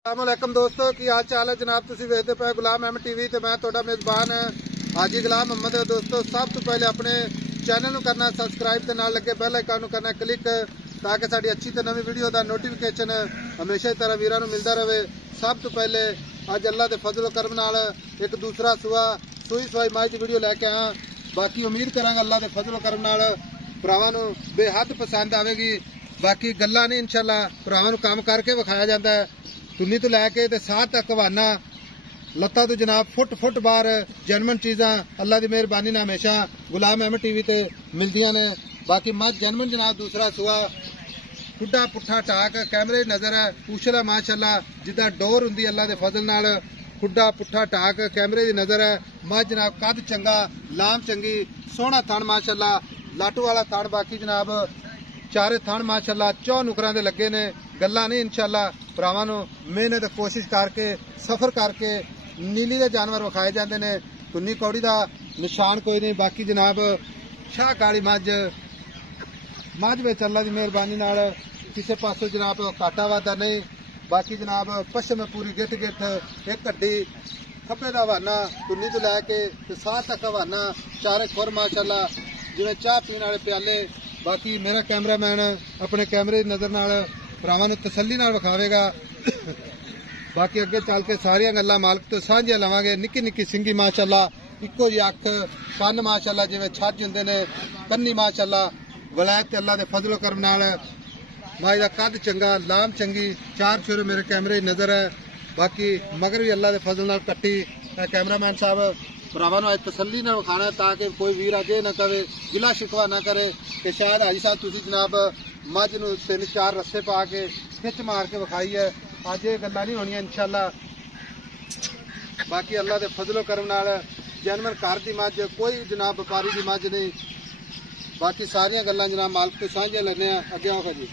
अस्सलामुअलैकुम दोस्तों की हाल चाल है जनाब। तुसीं वेखदे पे गुलाम अहमद टीवी ते मैं तुहाडा मेज़बान हाजी गुलाम अहमद। दोस्तों सब तो पहले अपने चैनल नूं करना सबसक्राइब ते नाल लगे बैल आइकन नूं करना क्लिक ताकि साडी अच्छी ते नवी वीडियो दा नोटिफिकेशन हमेशा तरह वीरां नूं मिलदा रहे। सब तो पहले अज अल्लाह दे फजल करम नाल एक दूसरा सूई सवाई माई दी वीडियो लैके आया। बाकी उम्मीद करांगा अल्लाह दे फजल करम नाल भरावां नूं बेहद पसंद आवेगी। बाकी गल्लां नहीं इंशाअल्लाह भरावां नूं काम करके विखाया जांदा है। तुन्नी तो लैके ते साह तक हवाना लत्ता तो जनाब फुट बार जनमन चीज़ां अल्लाह की मेहरबानी नाल हमेशा गुलाम अहमद टीवी ते मिलदियां ने। बाकी मज जनमन जनाब दूसरा सुआ खुड्डा पुट्ठा टाक कैमरे नजर है पूछला माशाअल्लाह जिदा डोर हुंदी अल्लाह दे फजल नाल खुड्डा पुट्ठा टाक कैमरे की नजर है। मज जनाब कद चंगा लाम चंगी सोहना थण माशाअल्लाह लाटू वाला थण। बाकी जनाब चारे थण माशाअल्लाह चौ नुकरां दे लगे ने। गल्लां नहीं इंशाअल्लाह भरावां नूं मेहनत कोशिश करके सफर करके नीली दे जानवर विखाए जांदे ने। तुन्नी कौड़ी दा निशान कोई नहीं। बाकी जनाब शाह काली मज विच अल्लाह दी मेहरबानी नाल किसी पासों जनाब घाटा वाधा नहीं। बाकी जनाब पश्चिम पूरी गिठ एक हड्डी खब्बे दा हवाना तुन्नी तो लैके साह तक हवाना चारे खुर माशाअल्लाह जिवें चाह पीण वाले प्याले। बाकी मेरा कैमरामैन अपने कैमरे की नजर नाल भरावां नूं तसल्ली नाल विखावेगा। बाकी अगे चल के सारियां गल्लां मालक तो सांझियां लवांगे। निक्की निक्की सिंगी माशाअल्लाह इक्को जी अख कन्न माशाअल्लाह जिवें छज हुंदे ने कन्नी माशाअल्लाह वलायत अल्लाह दे फजलो करम नाल माई दा कद चंगा लाम चंगी चार छुरे मेरे कैमरे की नजर है। बाकी मगर भी अल्लाह दे फजल नाल कट्टी कैमरामैन साहब भरावां नूं तसल्ली नाल विखाना ताकि कोई वीर अजे ना कहे गिला शिकवा ना करे कि शायद हाजी साहब तुसीं जनाब मज नूं 3-4 रस्से पा के खिच मार के विखाई है। अज ये गल्लां नहीं होनियां इंशाअल्लाह। बाकी अल्लाह दे फजलो करम नाल जनमन घर दी मज कोई जनाब व्यापारी दी मज नहीं। बाकी सारियां गल्लां जनाब मालक तो सांझियां लैने अगे आओ जी।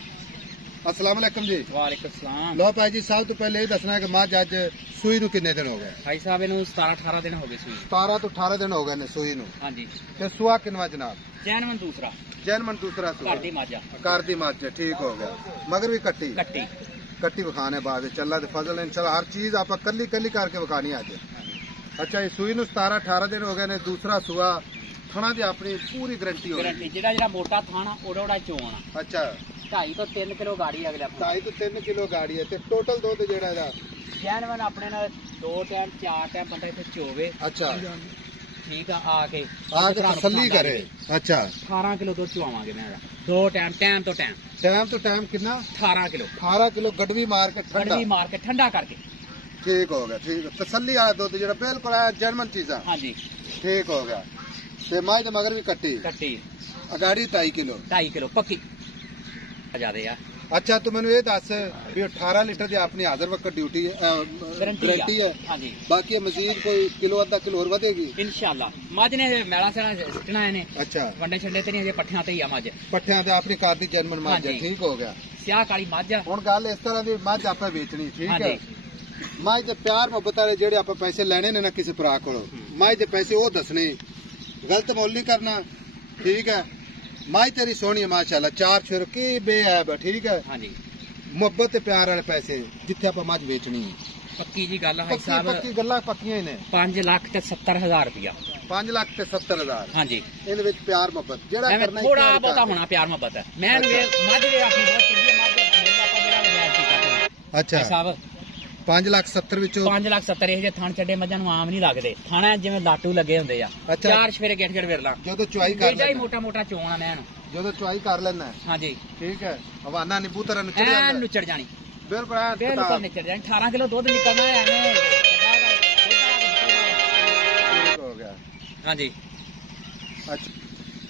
अस्सलाम वालेकुम जी। वालेकुम सलाम। लो भाई जी सब तो पहले ये दसना है कि मज अज सूई नूं किन्ने दिन हो गए? भाई साहब इनू 17-18 दिन हो गए सूई। 17 तो 18 दिन हो गए ने सूई नूं। हां जी। ते सुआ किनवा जनाब? जैनमन दूसरा सुआ घर दी मज घर दी मज ठीक हो गया। मगर भी कट्टी विखाने बाद अल्लाह दे फजल इंशाअल्लाह हर चीज आप कली करके विखानी अज। अच्छा ये सूई नूं 17-18 दिन हो गए ने। दूसरा सुआ थणा दी अपनी पूरी गारंटी हो गई। जेड़ा मोटा थाना ओड़ा चोण। अच्छा 2.5 तो 3 किलो गाड़ी अगले 2.5 तो 3 किलो गाड़ी है। ते टोटल दुध जेड़ा इहदा जैनमन अपने नाल 2 टाइम 4 टाइम बंदा इत्थे चोवे। अच्छा ठीक है आके तसल्ली करे। अच्छा 18 किलो दुध चुवावांगे मैं 2 टाइम तो टाइम कितना 18 किलो गडवी मार के ठंडा करके ठीक हो गया। ठीक तसल्ली वाला दुध जेड़ा बिल्कुल जर्मन चीज़ा। हाँ जी ठीक हो गया। ते माई ते मगर भी कट्टी अगाड़ी 2.5 किलो पक्की ज्यादा यार। अच्छा तू मैनू ये दस भी 18 लीटर की अपनी हाजिर वक्त ड्यूटी गारंटी है। हाँ जी। बाकी मजीद कोई किलो अद्धा किलो और वधेगी इंशाअल्लाह। मज ने मैला सड़ा सिटना है। अच्छा वंडे छंडे ते नहीं पट्ठियां ते ही आ मज पट्ठियां ते अपनी कार दी जर्मन मज है। ठीक हो गया। स्याह काली मज हुण गल इस तरह दी मज आपे बेचनी ठीक है। मज ते प्यार मोहब्बत वाले जेड़े आप पैसे लेने ने ना किसी भरा कोलों मज दे पैसे वो दसने गलत मोल नहीं करना ठीक है। माई तेरी सोहनी है माशाअल्लाह चार छुर की बेऐब ठीक है। हाँ जी मुहब्बत ते प्यार वाले पैसे जिथे आप मज बेचनी पक्की जी गल है साहब। पक्की गल्लां पक्कियां ने। 5,70,000 रुपया 5,70,000। हाँ जी इन विच प्यार मोहब्बत जेड़ा करना थोड़ा बहुता होना प्यार मोहब्बत है। मैं मज वे अपनी बहुत चंगी मज जेड़ा रियाज कीता। अच्छा साहब 5,70,000 विचों 5,70,000 ਇਹ ਜੇ ਥਣ ਛੱਡੇ ਮੱਝਾਂ ਨੂੰ ਆਮ ਨਹੀਂ ਲੱਗਦੇ। ਥਾਣਾ ਜਿਵੇਂ ਲਾਟੂ ਲੱਗੇ ਹੁੰਦੇ ਆ। ਚਾਰ ਸਵੇਰੇ ਗੇਟ ਵਿਰਲਾ ਜਦੋਂ ਚੁਆਈ ਕਰ ਲੈਣਾ ਮੋਟਾ ਚੋਣ ਆ ਮੈਂ ਜਦੋਂ ਚੁਆਈ ਕਰ ਲੈਣਾ। ਹਾਂਜੀ ਠੀਕ ਹੈ। ਹਵਾਨਾ ਨਿੰਬੂ ਤਰ੍ਹਾਂ ਨੁੱਚੜ ਜਾਣੀ ਬਿਲਕੁਲ ਨਿਕਲ ਜਾਣੀ 18 ਕਿਲੋ ਦੁੱਧ ਨਿਕਲਣਾ ਐਵੇਂ ਹੋ ਗਿਆ। ਹਾਂਜੀ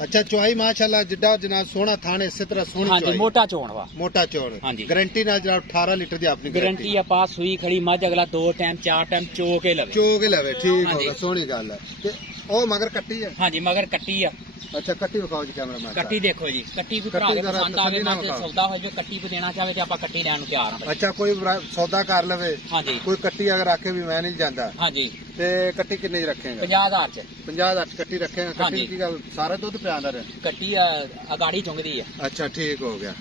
अच्छा चुआई माशाअल्लाह जिड्डा जनाब सोना थाने इस तरह सोनी हाँ जी मोटा चोण वा मोटा चोण। हाँ जी गारंटी ना जनाब 18 लीटर दी अपनी गारंटी है। पास सुई खड़ी मज अगला 2 टाइम 4 टाइम चो के लवे ठीक होगा। सोहनी गल है। ते ओ मगर कट्टी है। हाँ जी मगर कट्टी है। अच्छा कट्टी विखाओ जी कैमरामैन कट्टी देखो जी कट्टी भी भरा के पसंद आवे मज सौदा हो जो कट्टी को देना चाहे ते आपा कट्टी लेन नु तैयार हां। अच्छा कोई सौदा कर लवे। हाँ जी कोई कट्टी अगर आखे भी मैं नहीं जांदा। हाँ जी ते कट्टी किन्ने रखेगा? 50,000 च 50,000 कट्टी रखेगा। कट्टी की गल सारा दुध पियांदा रहे कट्टी अगाड़ी चुंगदी है। अच्छा ठीक हो गया।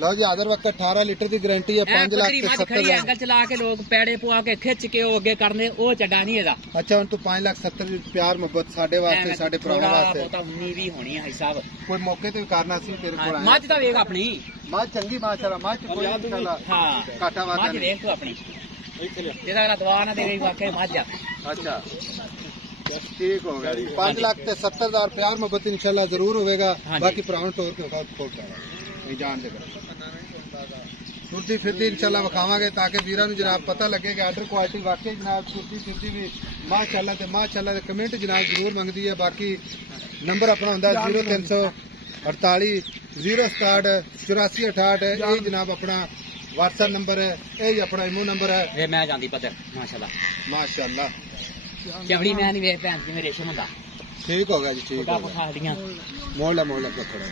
ਲਓ ਜੀ ਆਦਰ ਵਕਤ 18 ਲੀਟਰ ਦੀ ਗਾਰੰਟੀ ਹੈ 5 ਲੱਖ ਤੇ 70 ਐਂਗਲ ਚਲਾ ਕੇ ਲੋਕ ਪੈੜੇ ਪਵਾ ਕੇ ਖਿੱਚ ਕੇ ਉਹ ਅੱਗੇ ਕਰਨੇ ਉਹ ਚੱਡਾ ਨਹੀਂ ਇਹਦਾ। ਅੱਛਾ ਹੁਣ ਤੂੰ 5 ਲੱਖ 70 ਪਿਆਰ ਮੁਹੱਬਤ ਸਾਡੇ ਵਾਸਤੇ ਸਾਡੇ ਭਰਾਵਾਂ ਵਾਸਤੇ ਬਹੁਤਾ 19 ਵੀ ਹੋਣੀ ਹੈ ਸਾਹਿਬ ਕੋਈ ਮੌਕੇ ਤੇ ਵੀ ਕਰਨਾ ਸੀ ਤੇਰੇ ਕੋਲ ਮੱਝ ਤਾਂ ਵੇਖ ਆਪਣੀ ਮੱਝ ਚੰਗੀ ਮਾਸ਼ਾਅੱਲਾ ਮੱਝ ਕੋਈ ਇਨਸ਼ਾਅੱਲਾ ਹਾਂ ਘਾਟਾ ਵਾਦਾ ਮੱਝ ਵੇਖ ਤੂੰ ਆਪਣੀ ਇਹਦਾ ਦਵਾ ਨਾ ਦੇਵੇ ਵਾਕਿਆ ਮੱਝ ਆ। ਅੱਛਾ ठीक हो गया 5 लाख ते 70,000 प्यार मोहब्बत इंशाल्लाह जरूर होगा। बाकी पुराना टोर के खोल जान देगा सुरती फिरती इंशाल्लाह विखावांगे ताकि वीरां नूं जनाब पता लगे कि आर्डर क्वालिटी वाकई जनाब सुरती फिरती भी माशाअल्लाह ते कमेंट जनाब जरूर मंगदी है। बाकी नंबर अपना हुंदा 0348 067 8468 यही जनाब अपना व्हाट्सएप नंबर है यही अपना इमो नंबर है। ये मैं जानदी पता माशाअल्लाह चमड़ी मैं नहीं वेख भैन जिवें रेशम हुंदा। ठीक हो गया जी ठीक हो गया मोहल्ला मोहल्ला थोड़ा